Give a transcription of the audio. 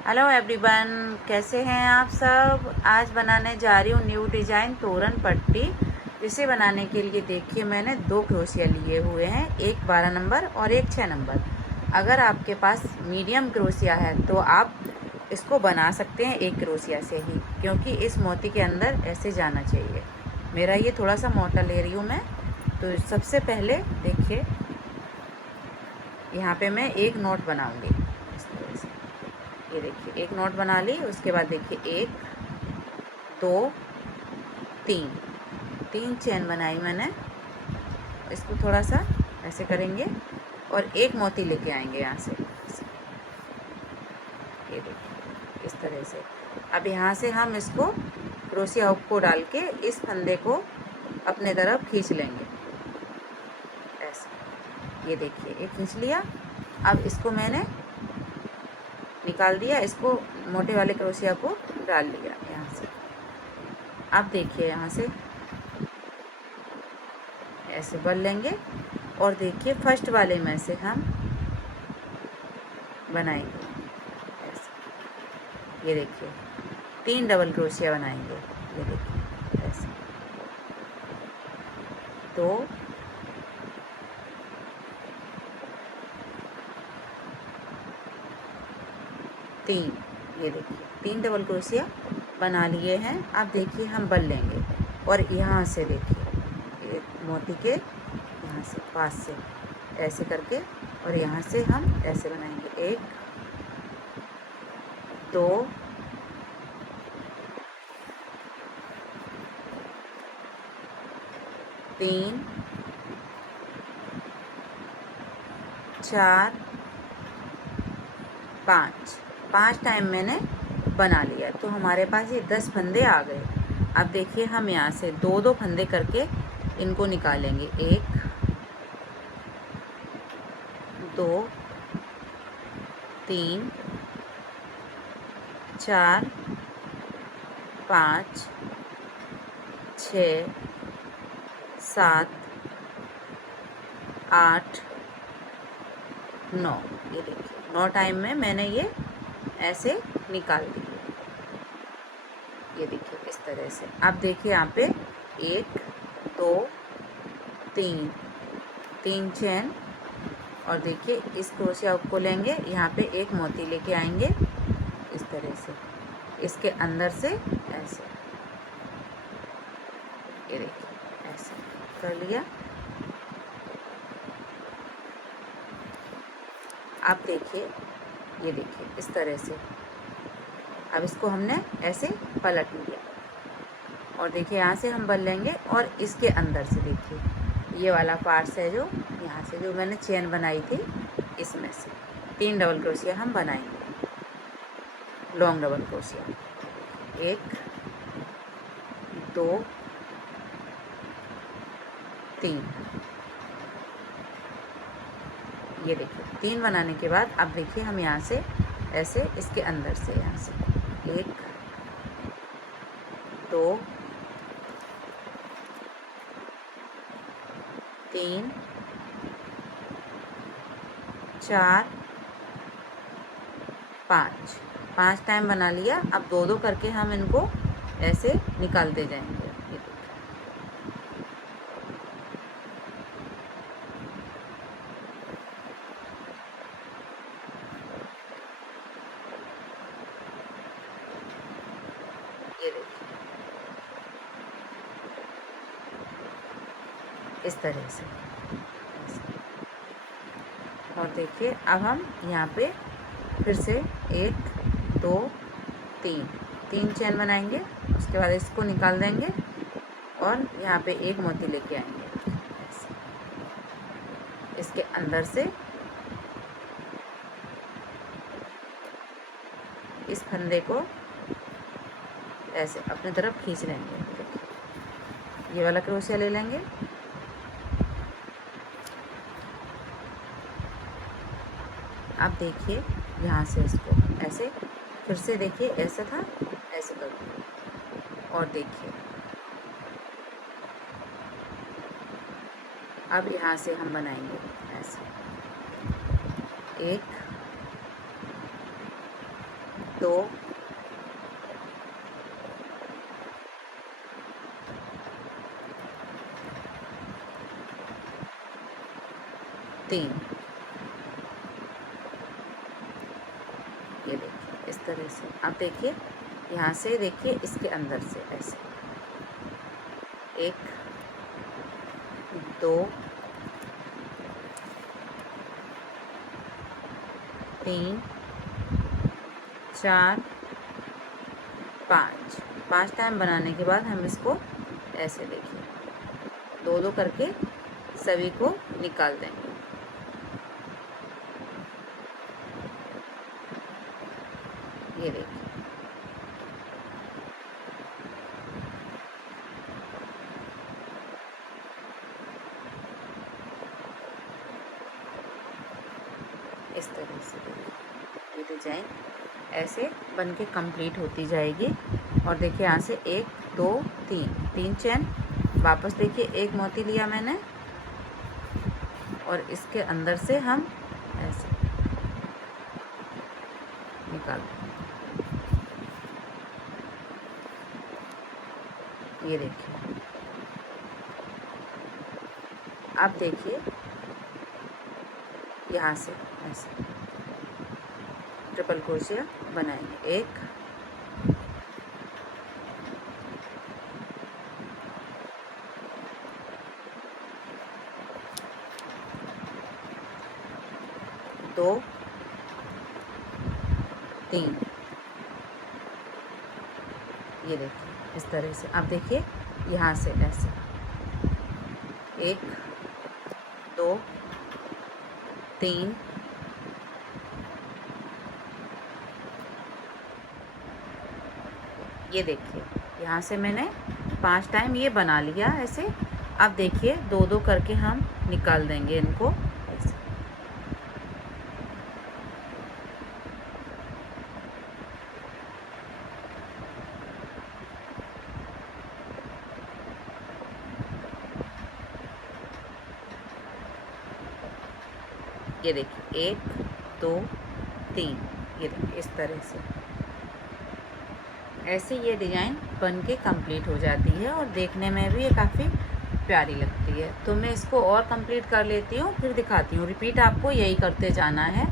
Hello everyone, कैसे हैं आप सब। आज बनाने जा रही हूँ न्यू डिज़ाइन तोरण पट्टी। इसे बनाने के लिए देखिए मैंने 2 क्रोशिया लिए हुए हैं, एक 12 नंबर और एक 6 नंबर। अगर आपके पास मीडियम क्रोशिया है तो आप इसको बना सकते हैं एक क्रोशिया से ही, क्योंकि इस मोती के अंदर ऐसे जाना चाहिए। मेरा ये थोड़ा सा मोटा ले रही हूँ मैं। तो सबसे पहले देखिए यहाँ पे मैं एक नॉट बनाऊँगी इस तरह से। ये देखिए एक नॉट बना ली। उसके बाद देखिए 1 2 3 3 चेन बनाई मैंने। इसको थोड़ा सा ऐसे करेंगे और एक मोती लेके आएंगे यहाँ से। ये देखिए इस तरह से। अब यहाँ से हम इसको क्रोशिया हुक को डाल के इस फंदे को अपने तरफ खींच लेंगे ऐसे। ये देखिए ये खींच लिया। अब इसको मैंने निकाल दिया, इसको मोटे वाले क्रोशिया को डाल लिया यहाँ से। अब देखिए यहाँ से ऐसे बल लेंगे और देखिए फर्स्ट वाले में से हम बनाएंगे ऐसे। ये देखिए 3 डबल क्रोशिया बनाएंगे। ये देखिए ऐसे 2 3। ये देखिए 3 डबल क्रोशिया बना लिए हैं। अब देखिए हम बल लेंगे और यहाँ से देखिए मोती के यहाँ से पास से ऐसे करके और यहाँ से हम ऐसे बनाएंगे 1 2 3 4 5। 5 टाइम मैंने बना लिया तो हमारे पास ये 10 फंदे आ गए। अब देखिए हम यहाँ से 2-2 फंदे करके इनको निकालेंगे। 1 2 3 4 5 6 7 8 9। ये देखिए 9 टाइम में मैंने ये ऐसे निकाल दिए। ये देखिए इस तरह से। अब देखिए यहाँ पे 1 2 3 3 चेन और देखिए इस क्रोशिया हुक को लेंगे, यहाँ पे एक मोती लेके आएंगे इस तरह से, इसके अंदर से ऐसे। ये देखिए ऐसे कर लिया। आप देखिए ये देखिए इस तरह से। अब इसको हमने ऐसे पलट लिया और देखिए यहाँ से हम बल लेंगे और इसके अंदर से देखिए ये वाला पार्ट है जो यहाँ से जो मैंने चेन बनाई थी इसमें से 3 डबल क्रोशिया हम बनाएंगे, लॉन्ग डबल क्रोशिया। 1 2 3। ये देखिए 3 बनाने के बाद अब देखिए हम यहाँ से ऐसे इसके अंदर से यहाँ से 1 2 3 4 5। 5 टाइम बना लिया। अब 2-2 करके हम इनको ऐसे निकालते जाएंगे। ये देखिए ये देखिए इस तरह से ऐसे। और देखिए अब हम यहाँ पे फिर से 1 2 3 चेन बनाएंगे। उसके बाद इसको निकाल देंगे और यहाँ पे एक मोती लेके आएंगे ऐसे। इसके अंदर से इस फंदे को ऐसे अपने तरफ खींच लेंगे। देखिए ये वाला क्रोशिया ले लेंगे। अब देखिए यहाँ से इसको ऐसे फिर से देखिए ऐसा था, ऐसे कर दो और देखिए अब यहाँ से हम बनाएंगे ऐसे 1 2 3। ये देखिए इस तरह से। अब देखिए यहाँ से, देखिए इसके अंदर से ऐसे 1 2 3 4 5 टाइम बनाने के बाद हम इसको ऐसे, देखिए 2 करके सभी को निकाल देंगे। ये देखिए इस तरह से, देखिए ये डिजाइन ऐसे बन के कंप्लीट होती जाएगी। और देखिए यहाँ से 1 2 3 चेन, वापस देखिए एक मोती लिया मैंने और इसके अंदर से हम ऐसे निकाल, ये देखिए। अब देखिए यहाँ से ऐसे ट्रिपल क्रोशिया बनाएंगे। 1 2 3, ये देखिए इस तरह से। अब देखिए यहाँ से ऐसे 1 2 3 ये देखिए यहाँ से मैंने 5 टाइम ये बना लिया ऐसे। अब देखिए 2 करके हम निकाल देंगे इनको ऐसे। ये देखिए 1 2 3, ये देखिए इस तरह से। ऐसे ये डिज़ाइन बन के कंप्लीट हो जाती है और देखने में भी ये काफ़ी प्यारी लगती है। तो मैं इसको और कंप्लीट कर लेती हूँ, फिर दिखाती हूँ। रिपीट आपको यही करते जाना है।